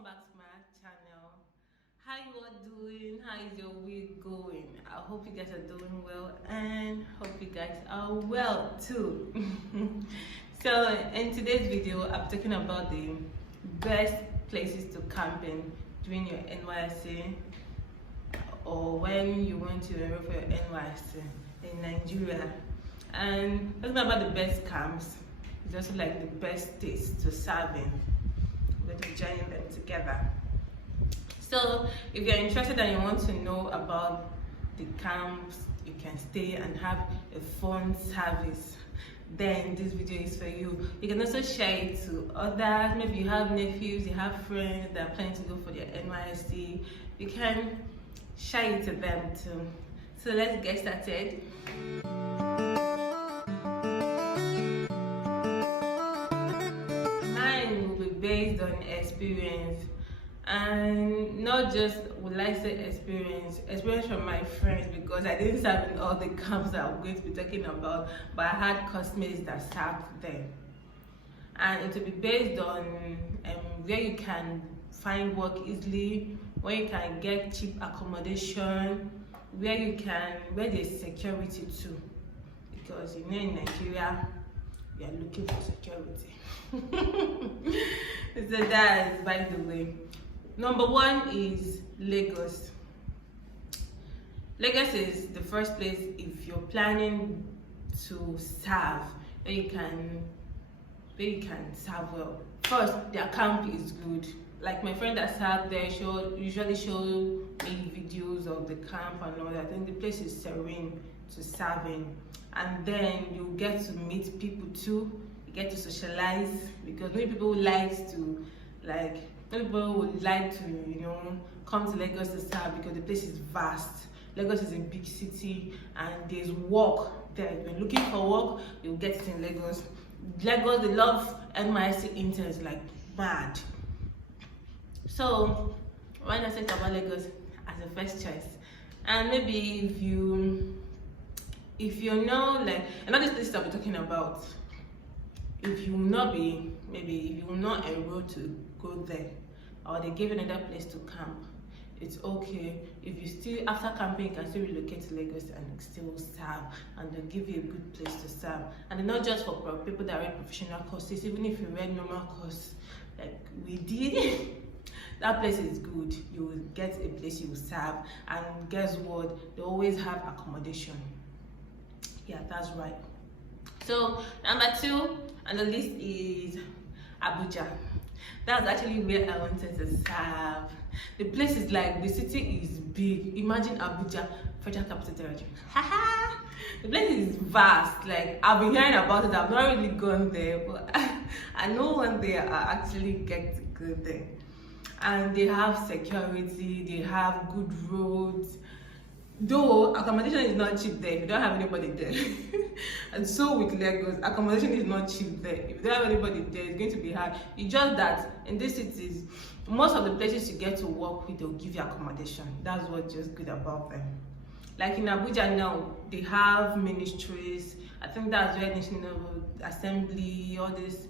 welcome back to my channel. How you all doing? How is your week going? I hope you guys are doing well and hope you guys are well too. So in today's video I'm talking about the best places to camp in during your NYSC or when you want to enroll for your NYSC in Nigeria. And talking about the best camps, it's also like the best states to serve in. We're going to be joining them together. So if you're interested and you want to know about the camps you can stay and have a fun service, then this video is for you. You can also share it to others. Maybe you have nephews, you have friends that are planning to go for their NYSC. You can share it to them too. So let's get started. Mine will be based on experience, and not just would I say experience from my friends, because I didn't serve in all the camps that I'm going to be talking about, but I had classmates that served there. And it will be based on where you can find work easily, where you can get cheap accommodation, where there's security too, because you know in Nigeria we are looking for security. So that is by the way. Number one is Lagos. Lagos is the first place if you're planning to serve, where you can serve well. First, their camp is good. Like my friend that served there usually show me videos of the camp and all that. I think the place is serene to serve in, and then you get to meet people too. You get to socialize, because many people would like to come to Lagos to serve because the place is vast. Lagos is a big city and there's work there. If you're looking for work, you'll get it in Lagos. Lagos, they love NYSC interns like mad. So why not think about Lagos as a first choice? And maybe if you know, like another place that we're talking about, if you will not enroll to go there, or they give you another place to camp, it's okay. If you still, after camping, you can still relocate to Lagos and still serve, and they'll give you a good place to serve. And not just for people that read professional courses, even if you read normal course like we did, that place is good. You will get a place you will serve, and guess what? They always have accommodation. Yeah, that's right. So number two on the list is Abuja. That's actually where I wanted to serve. The place is like, the city is big. Imagine Abuja, Federal Capital Territory. The place is vast. Like, I've been hearing about it. I've not really gone there, but I know one day I actually get to go there. And they have security. They have good roads. Though accommodation is not cheap there if you don't have anybody there. And so with Lagos, accommodation is not cheap there. If you don't have anybody there, it's going to be hard. It's just that in these cities, most of the places you get to work with, they'll give you accommodation. That's what's just good about them. Like in Abuja now, they have ministries. I think that's where National Assembly, all these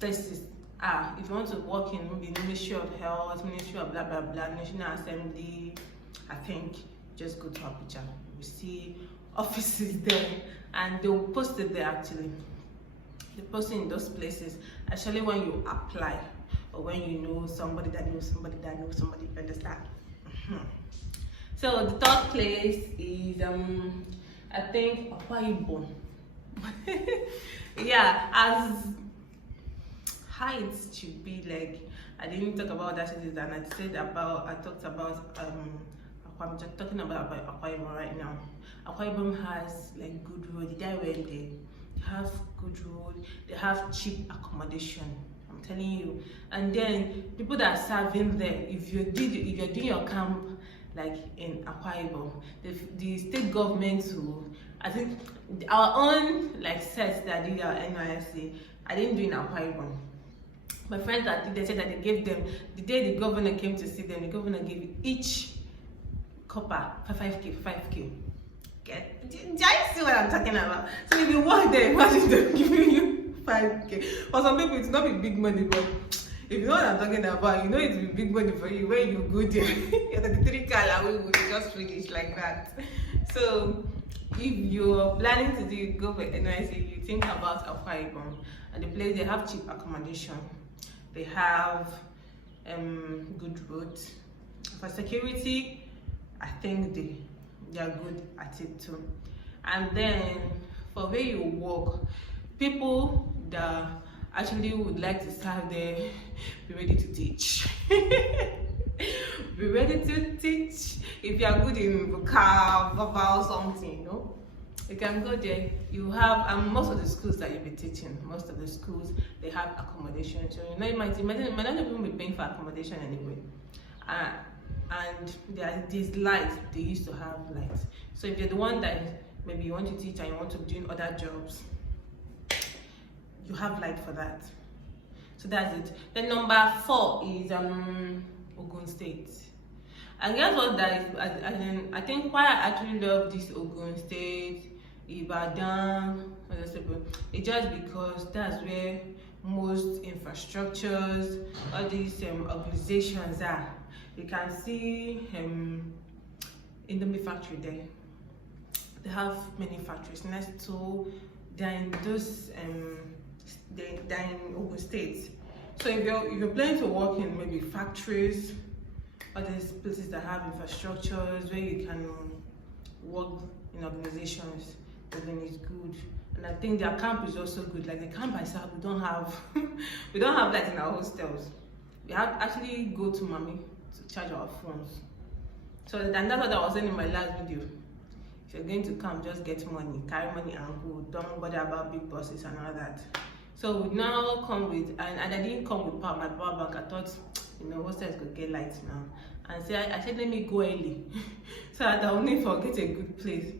places are. If you want to work in maybe Ministry of Health, Ministry of blah blah blah, National Assembly, I think just go to Abuja. You see offices there, and they'll post it there actually. They post it in those places, actually when you apply, or when you know somebody that knows somebody that knows somebody, you understand? So the third place is I think Akwa Ibom. Yeah, as heights should be like, I didn't talk about that cities, and I talked about I'm just talking about Akwa Ibom right now. Akwa Ibom has like good road. The guy went there. They have good road. They have cheap accommodation. I'm telling you. And then people that are serving there, if you're doing your camp like in Akwa Ibom, the state government will, I think our own like sets that did our NYSC, I didn't do in Akwa Ibom. My friends that did, they said that they gave them, the day the governor came to see them, the governor gave each copper for 5k. Do you see what I'm talking about? So if you work there, imagine them giving you 5k. For some people it's not a big money, but If you know what I'm talking about, you know it will be big money for you when you go there. You're the 3 car we will just finish like that. So if you're planning to go for NYC, you think about Akwa Ibom, and the place they have cheap accommodation, they have good roads. For security, I think they are good at it too. And then for where you work, people that actually would like to start there, be ready to teach. Be ready to teach. If you are good in verbal something, you know, you can go there. You have most of the schools that you'll be teaching, most of the schools, they have accommodation. So you know, you might not even be paying for accommodation anyway. And there's lights. They used to have lights. So if you're the one that maybe you want to teach and you want to do other jobs, you have light for that. So that's it. Then number 4 is Ogun State. And guess what? That is, I think why I actually love this Ogun State, Ibadan, it's just because that's where most infrastructures, all these organizations are. You can see Indomie factory there. They have many factories next to. They're in those they're in Ogun State. So if you're planning to work in maybe factories, or these places that have infrastructures where you can work in organizations, then it's good. And I think their camp is also good. Like the camp itself, we don't have that in our hostels. We have actually go to mommy to charge our phones. So and that's what I was saying in my last video. If you're going to camp, just get money, carry money and go. Don't bother about big buses and all that. So we now come with, and I didn't come with my power bank. I thought, you know, hostels could get lights now. And so I said, let me go early so that I only forget a good place.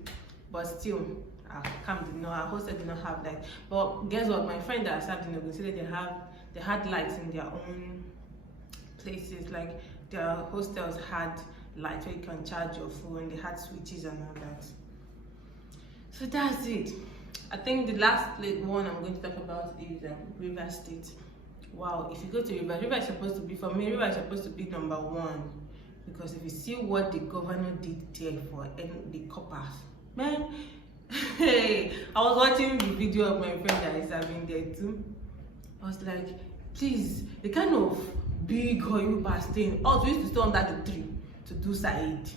But still, our camp did not, our hostel did not have light. But guess what? My friend that I served in Ogun State, they had lights in their own places. Like their hostels had lights where you can charge your phone. They had switches and all that. So that's it. I think the last one I'm going to talk about is Rivers State. Wow, if you go to River is supposed to be, for me, River is supposed to be number 1. Because if you see what the governor did there for the coppers, man, hey, I was watching the video of my friend that is having there too. I was like, please, the kind of big oil bar staying, also we used to stay under the tree to do side.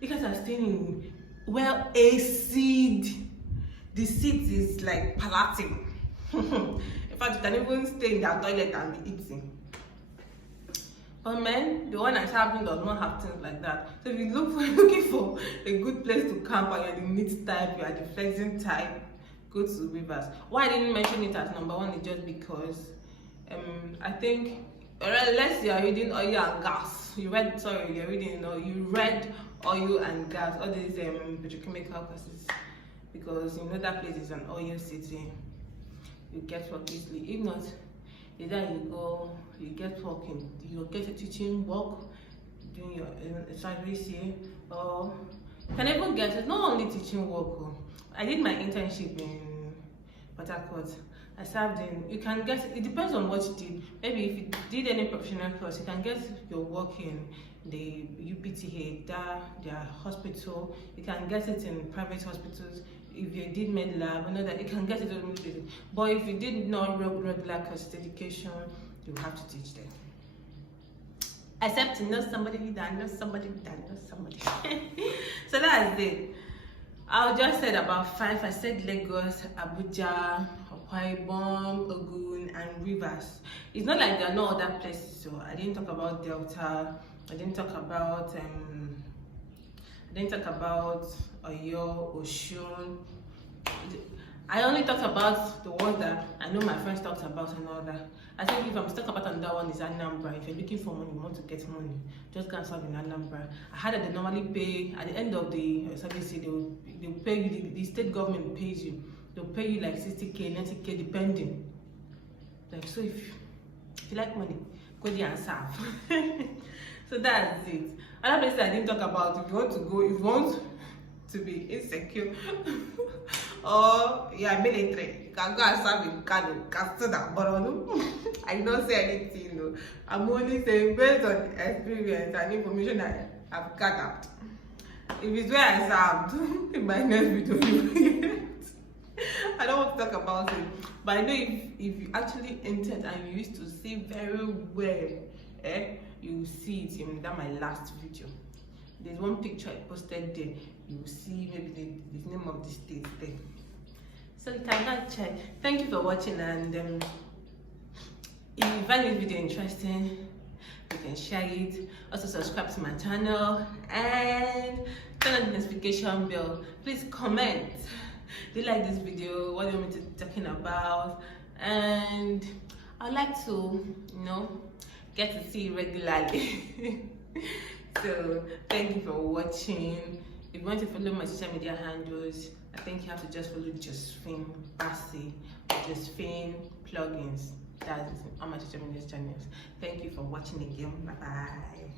You guys are staying in well AC'd. The seat is like palating. In fact, you can even stay in their toilet and be eating. But man, the one that's happening does not have things like that. So if you're looking for a good place to camp and you're the neat type, you're the flexing type, go to Rivers. Why I didn't mention it as number 1 is just because I think, unless you're reading oil and gas, you read oil and gas, all these petrochemical courses, because you know that place is an oil city. You get work easily. If not, either you get working, you get a teaching work, doing your service here, or you can even get, it's not only teaching work. I did my internship in Port Harcourt. I served in, you can get, it depends on what you did. Maybe if you did any professional course, you can get your work in the UPTH, their hospital. You can get it in private hospitals. If you did med lab, I know that you can get it in places. But if you did not regular course education, you have to teach them. Except to know somebody that knows somebody that knows somebody. So that's it. I just said about 5. I said Lagos, Abuja, Akwa Ibom, Ogun, and Rivers. It's not like there are no other places. So I didn't talk about Delta. I didn't talk about Oyo, Osun. I only talked about the ones that I know my friends talked about and all that. I think if I'm talking about another one is Anambra. If you're looking for money, you want to get money, just go and serve in Anambra. I heard that they normally pay at the end of the service. They'll pay you. The state government pays you. They'll pay you like 60K, 90K, depending. Like so, if you like money, go there and serve. So that's it. Another place I didn't talk about. If you want to go, if you want to be insecure or yeah, military. You can go and serve in Kano, Katsina, Borno. I don't say anything, no. I'm only saying based on experience and information I've gathered. If it's where I served, in my next video, I don't want to talk about it. But I know if you actually entered and you used to see very well, you will see it in that my last video. There's one picture I posted there. You will see maybe the name of the state there. So you can go check. Thank you for watching, and if you find this video interesting, you can share it. Also subscribe to my channel and turn on the notification bell. Please comment. Do you like this video? What do you want me to be talking about? And I'd like to, get to see you regularly. So thank you for watching. If you want to follow my social media handles, I think you have to just follow Josephine Bassey or Josephine Plugins. That's on my social media channels. Thank you for watching again. Bye bye.